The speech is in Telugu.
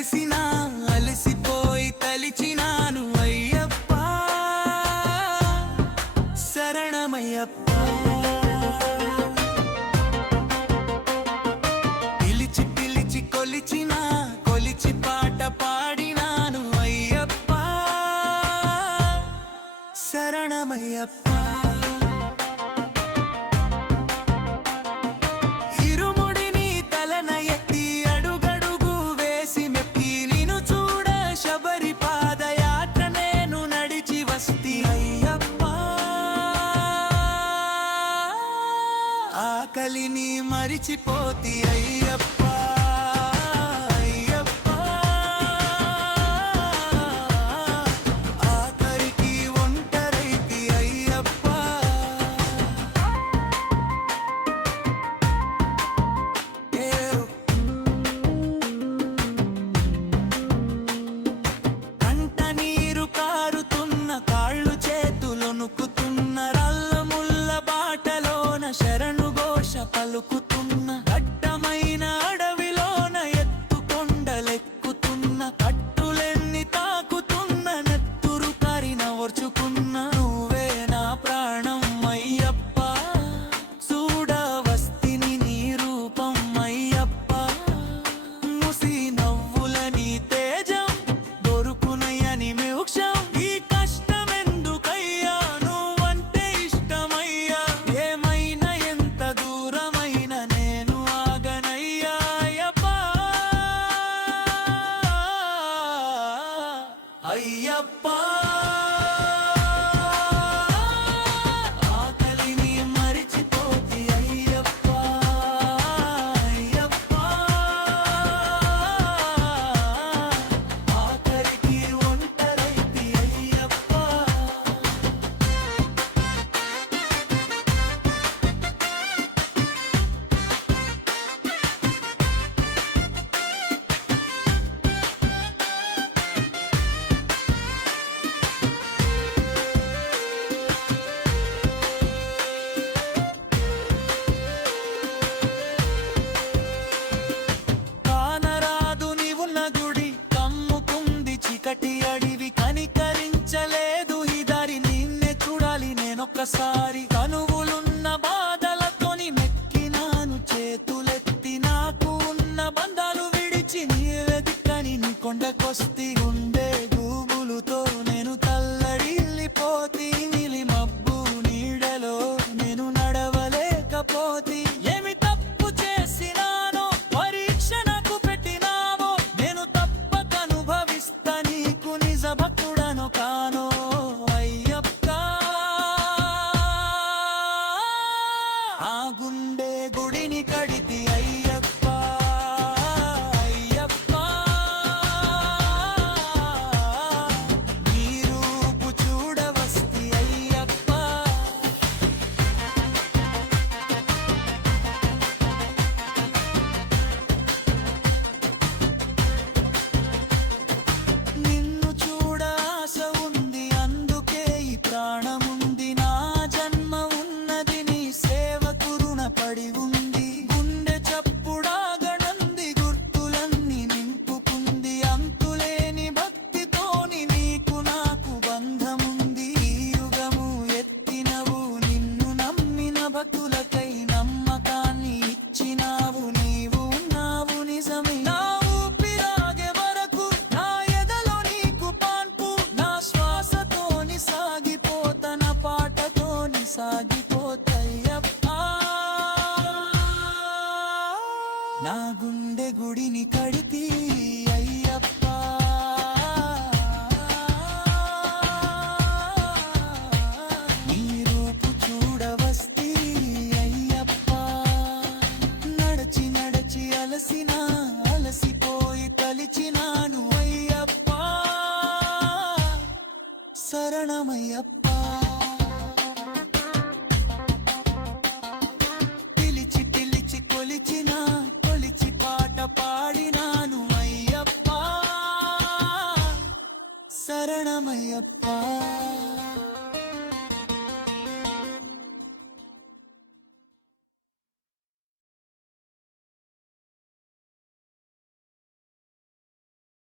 కలిసినా అలసిపోయి తలిచినాను అయ్యప్ప శరణమయ్యప్ప పిలిచి పిలిచి కొలిచినా కొలిచి పాట పాడినాను అయ్యప్ప శరణమయ్యప్ప ఆకలిని మరిచిపోతి అయ్యప్ప అయ్యప్ప ఆఖరికి ఒంటరైతి అయ్యప్ప కంట నీరు కారుతున్న కాళ్ళు చేతులు నొక్కుతున్న రాళ్ళ ముళ్ళ బాటలోన శరణు పలుకుతున్న దట్టమైన అడవిలోన ఎత్తుకొండలెక్కుతున్న కట్టులెన్ని తాకుతున్న నెత్తురు కరిన ఓర్చుకున్న నువ్వే నా ప్రాణం అయ్యప్ప చూడవస్తిని నీ రూపం అయ్యప్ప ముసి నవ్వుల నీ తేజం దొరుకునయని మోక్షం ఈ కష్టమెందుకయ్యా నువ్వంటే ఇష్టమయ్యా ఏమైనా ఎంత దూరమైన నేను ఆగనయ్యా అయ్యప్ప ఆకలిని మరిచిపోతి అయ్యప్ప అయ్యప్ప ఆఖరికి ఒంటరైతి అయ్యప్ప చీకటి అడివి కనికరించలేదు ఈ దారి నిన్నే చూడాలి నేనొక్కసారి కనువులున్న బాధలతోని మెక్కినాను చేతులెత్తి నాకు ఉన్న బంధాలు విడిచి నీవెదికని నీ కొండకొస్తి ఉండే గూగులుతో నేను తల్లడిల్లిపోతి నీలి మబ్బు నీడలో నేను నడవలేకపోతి ఏమి తప్పు చేసినానో పరీక్ష నాకు పెట్టినావో నేను తప్పక అనుభవిస్తా నీకు నిజ భక్తుడను కానో అయ్యప్ప ఆ గుండె గుడిని కడితి అయ్యప్ప అయ్యప్ప నీ రూపు చూడవస్తి అయ్యప్ప నిన్ను చూడ ఆశ ఉంది అందుకే ఈ ప్రాణముంది నా జన్మ ఉన్నది నీ సేవకు రుణపడి ఉంది గుండె చప్పుడాగనంది గుర్తులన్నీ నింపుకుంది అంతులేని భక్తితోని నీకు నాకు బంధముంది ఈ యుగము ఎత్తినవు నిన్ను నమ్మిన భక్తులకై నమ్మకాన్ని ఇచ్చినావు నీవు ఉన్నావు నిజమే నా ఊపిరాగే వరకు నా ఎదలో నీకు పాన్పు నా శ్వాసతోని సాగిపోతన పాటతోని సాగిపోతయ్యప్ప నా గుండె గుడిని కడితి అయ్యప్ప నీ రూపు చూడవస్తి అయ్యప్ప నడచి నడచి అలసినా అలసిపోయి తలిచినాను అయ్యప్ప శరణమయ్యప్ప పిలిచి పిలిచి కొలిచిన కొలిచి పాట పాడినాను అయ్యప్ప శరణమయ్యప్ప